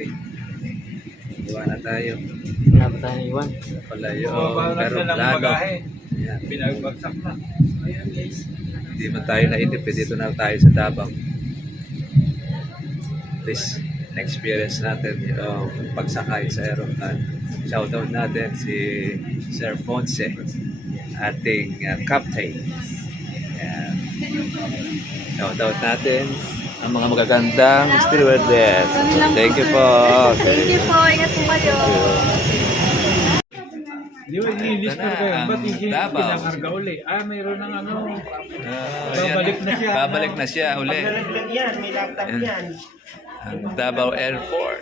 Okay. Iwan na tayo. Wala ba tayo iwan? Pala yung aeroplano. Ayan. Pinagbagsak na. Ayan guys. Hindi man tayo naitip. Dito na tayo sa Davao. Please, na-experience natin yung pagsakay sa aeroplano. Shoutout natin si Sir Fonse, ating captain. Ayan. Shoutout natin ang mga magagandang stewardess. Thank you po. Thank you po. Ingat po kayo. Di ba, inilis ko kayo. Ang Ba't hindi Davao. pinakarga uli? Mayroon ng ano. Babalik na siya. Babalik na siya uli. Nalaglag yan, may laptop Ayan. yan. Ang Davao Airport.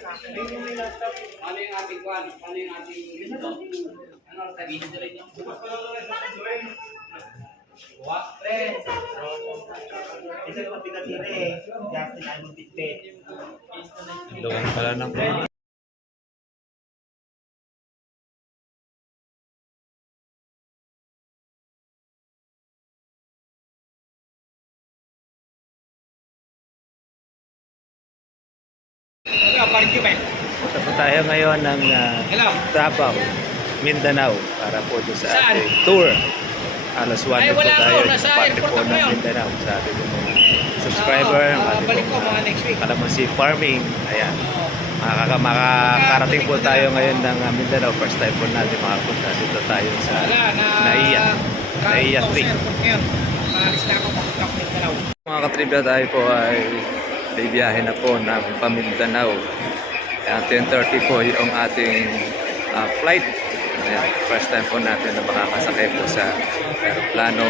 Isa ko pigatire, Justin ay magpitpit. Luwan pala ng Punta po tayo ngayon ng Davao, Mindanao para po doon sa ating tour. Alas 1 po tayo sa parte po ng Mindanao sa ating mga subscriber, ating Kalamansi Farming. Ayan. Makakarating po tayo ngayon ng Mindanao. First time po natin makapunta dito tayo sa Naiya Street. Mga katribya, tayo po ay bibiyahe na po ng Pamindanao. Ayan, 10:30 po yung ating flight. Ayan, first time po natin na makakasakay po sa aeroplano.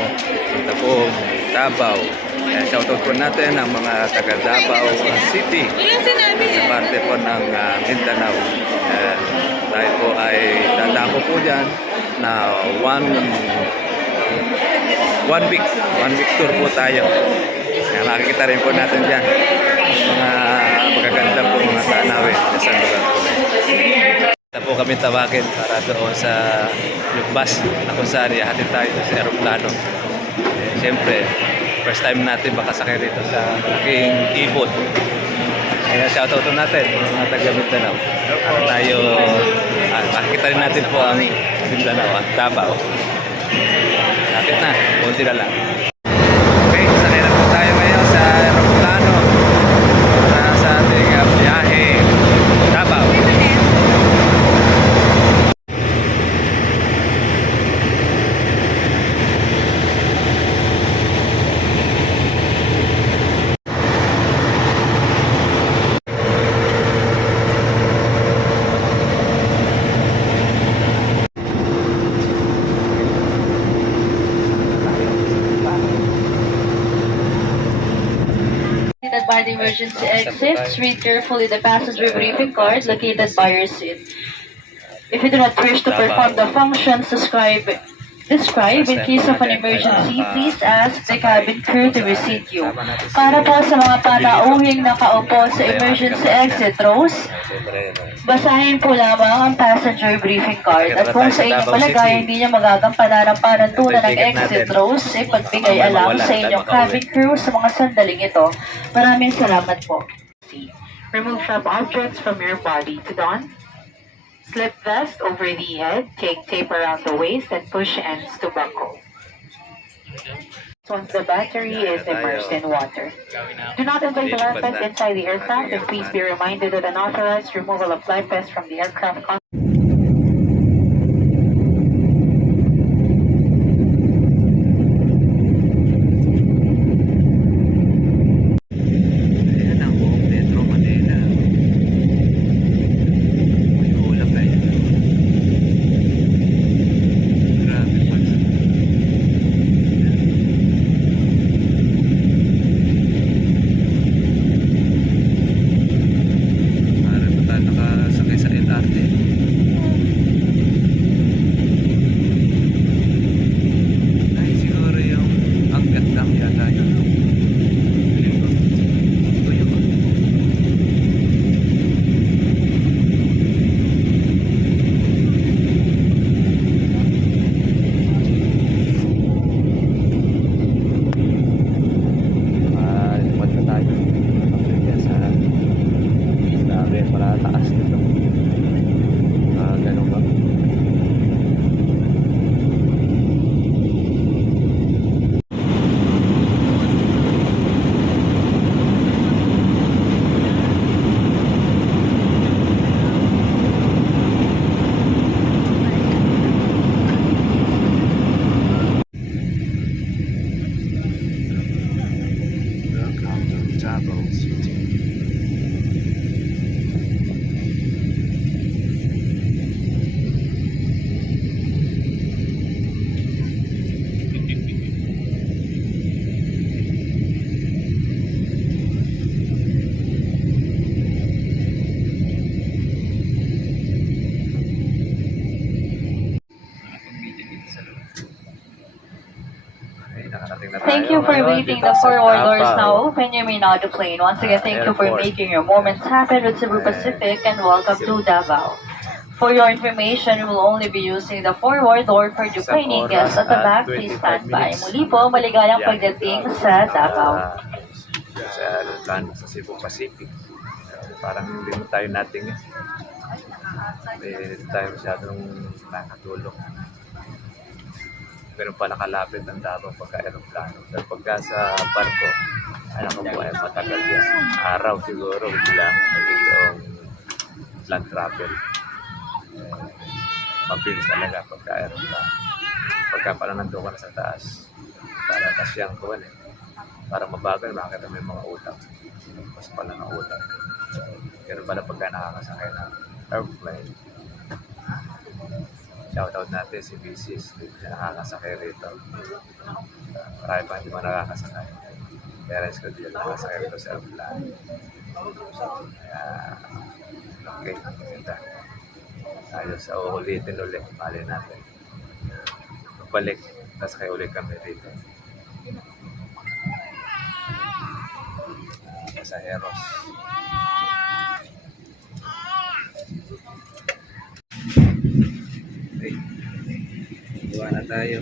Punta po Davao. Ayan, shoutout po natin ang mga taga Davao City. Sa parte po ng Mindanao. Ayan, tayo po ay dadako po dyan na one week tour po tayo. Ayan, makikita rin po natin dyan mga magaganda po mga tanawin sa lugar po. Ito po kami tawagin para doon sa yung bus na kung saan ihatid tayo sa aeroplano. Siyempre, first time natin makasakay rito sa malaking ibon. Kaya shoutout po natin mga taga Mindanao. Para tayo, makikita rin natin po ang Mindanao at Davao. Lapit na, konti na lang. Okay, sakay na po tayo ngayon sa aeroplano para sa ating biyahe Davao. By the emergency exits, read carefully the passenger briefing card located by your seat. If you do not wish to perform the functions described in case of an emergency, please ask the cabin crew to reseat you. Para po sa mga panauhing nakaupo sa emergency exit rows, basahin po lamang ang passenger briefing card at kung sa inyong palagay hindi niya magagampanan ang panuntunan ng exit rows, ipagbigay alam sa inyong cabin crew sa mga sandaling ito. Maraming salamat po. Remove sharp objects from your body to don. Slip vest over the head, take tape around the waist, and push ends to buckle. Once the battery is immersed in water. Do not invade the life vest inside the aircraft, and please be reminded that unauthorized removal of life vest from the aircraft Para taas. you for ngayon waiting. dito The sa forward doors Davao. now open. You may now deplane. Once again, thank you for Airport. making your moments happen with Cebu Pacific and welcome to Davao. For your information, we will only be using the forward door for deplaning guests at the back. Please stand by. Muli po, maligayang pagdating sa Davao. Sa aeroplano sa Cebu Pacific. Parang hindi mo tayo nating hindi tayo masyadong nakatulong. Pero pa nakalapit ang Davao pagka-aeroplano. Pero pagka sa barko, ay naku po ay matagal yan. Araw siguro, bilang yung land travel. Mabilis talaga pagka-aeroplano. Pagka pala nandun ka na sa taas, para kasyang kuwan eh. Para mabagal, makakita may mga utang. Mas pala ng utang. Pero pala pagka nakakasakay ng airplane, shoutout natin si Bisis, hindi siya nakakasakay rito. Marami pa hindi mo nakakasakay. Parents ko dito nakakasakay rito sa airplane. Kaya, okay, ganda. Ayos, uulitin ulit, mali natin. Balik, nasakay ulit kami rito. Pasaheros. Okay. Iwan na tayo.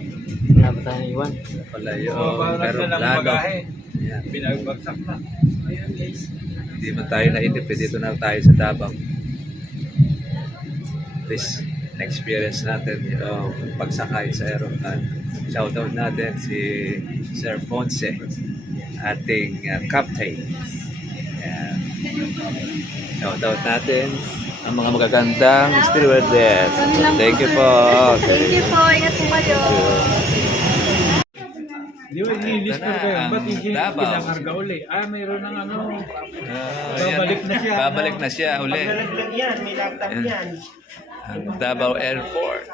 Wala tayo iwan. Pala yung Parang aeroplano. lang bagahe. Yan. Pinagbagsak na. Ayan guys. Hindi man tayo nainip, dito na tayo sa Davao. Please, na-experience natin yung pagsakay sa aeroplano. Shoutout natin si Sir Ponce, ating captain. Yan. Shoutout natin ang mga magagandang stewardess. Thank you po. Thank you po. Ingat po kayo. Di ba i-lister Ito na, kayo? Ba't ang hindi Davao. pinakarga uli? Mayroon ng ano. Ayan. Babalik na siya. Babalik na siya uli. Nalaglag yan, may laptop Ayan. yan. Ang Davao Airport.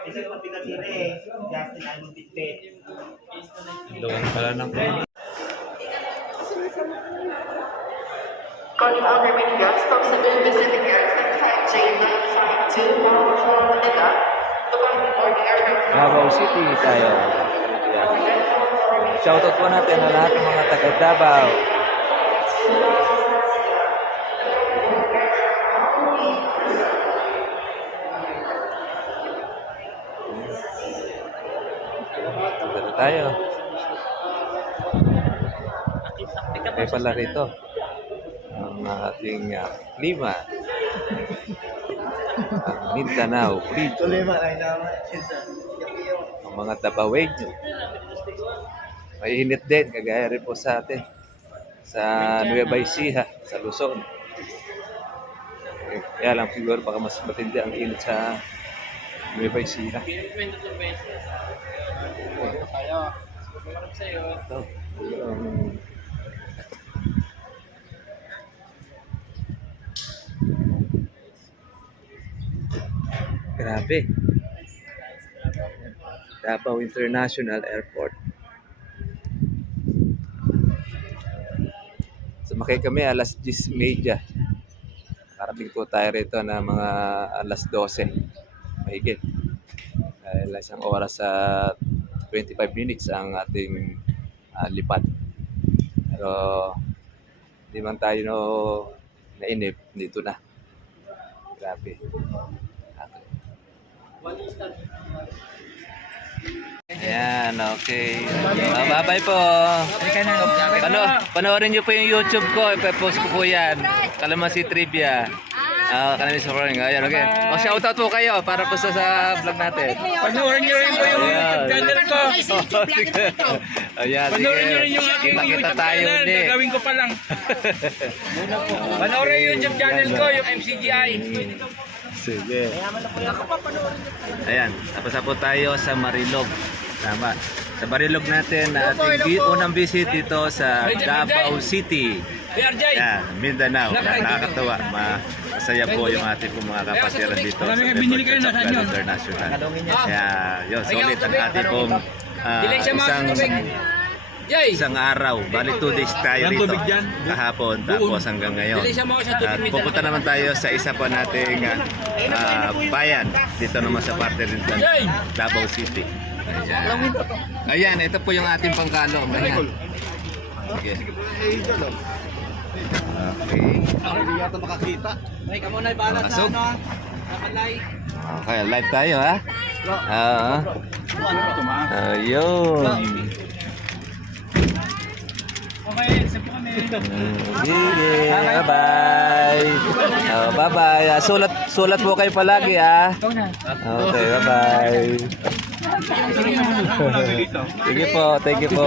Ito yung pinatira eh. Justin, I will be paid. Doon pala ng Calling all remaining guests from Cebu Pacific Airlines Flight J952 Manila to come aboard the aircraft. Davao City tayo. Yeah. Shoutout po natin ang lahat ng mga taga Davao. Dito tayo. Kaya pala rito ang ating klima. Ang Mindanao, Prito. Ang mga Dabawenyo. Mainit din, kagaya rin po sa atin. Sa Nueva Ecija, sa Luzon. Kaya lang siguro baka mas matindi ang init sa Nueva Ecija. Ito. Grabe. Davao International Airport. Sumakay kami alas 10:30. Karating po tayo rito na mga alas 12. Mahigit. Dahil isang oras sa 25 minutes ang ating lipat. Pero hindi man tayo nainip. Dito na. Grabe. Ayan, okay. Bye-bye po. Panoorin niyo po yung YouTube ko. Ipa-post ko po yan. Kalamansi Trivia. Kalamansi Sobrang. Ayan, okay. Shoutout po kayo para po sa vlog natin. Panoorin niyo rin po yung YouTube channel ko. Ayan, Panoorin niyo rin yung aking Kita-kita YouTube tayo channel. ulit. Gagawin ko pa lang. Panoorin yung YouTube channel ko, yung MCGI. Sige. Ayan, tapos na po tayo sa Marilog. Tama. Sa Marilog natin na ating unang visit dito sa Davao City. Ayan, Mindanao. Nakakatawa. Masaya po yung ating pong mga kapatiran dito sa Airport International. Kaya, yun, solid ang ating pong isang Yay! isang araw. Bali 2 days tayo rito. Kahapon, tapos hanggang ngayon. Dili siya mo sa At tubig pupunta naman tayo sa isa pa nating bayan. Dito naman sa parte rin sa Yay! Davao City. Ayan, ito po yung ating pangkalo. Ayan. Sige. Okay. Pasok. Okay, live tayo ha. Ayun. Sige, bye-bye. Bye-bye. Sulat po kayo palagi ha. Okay, bye-bye. Sige po, thank you po.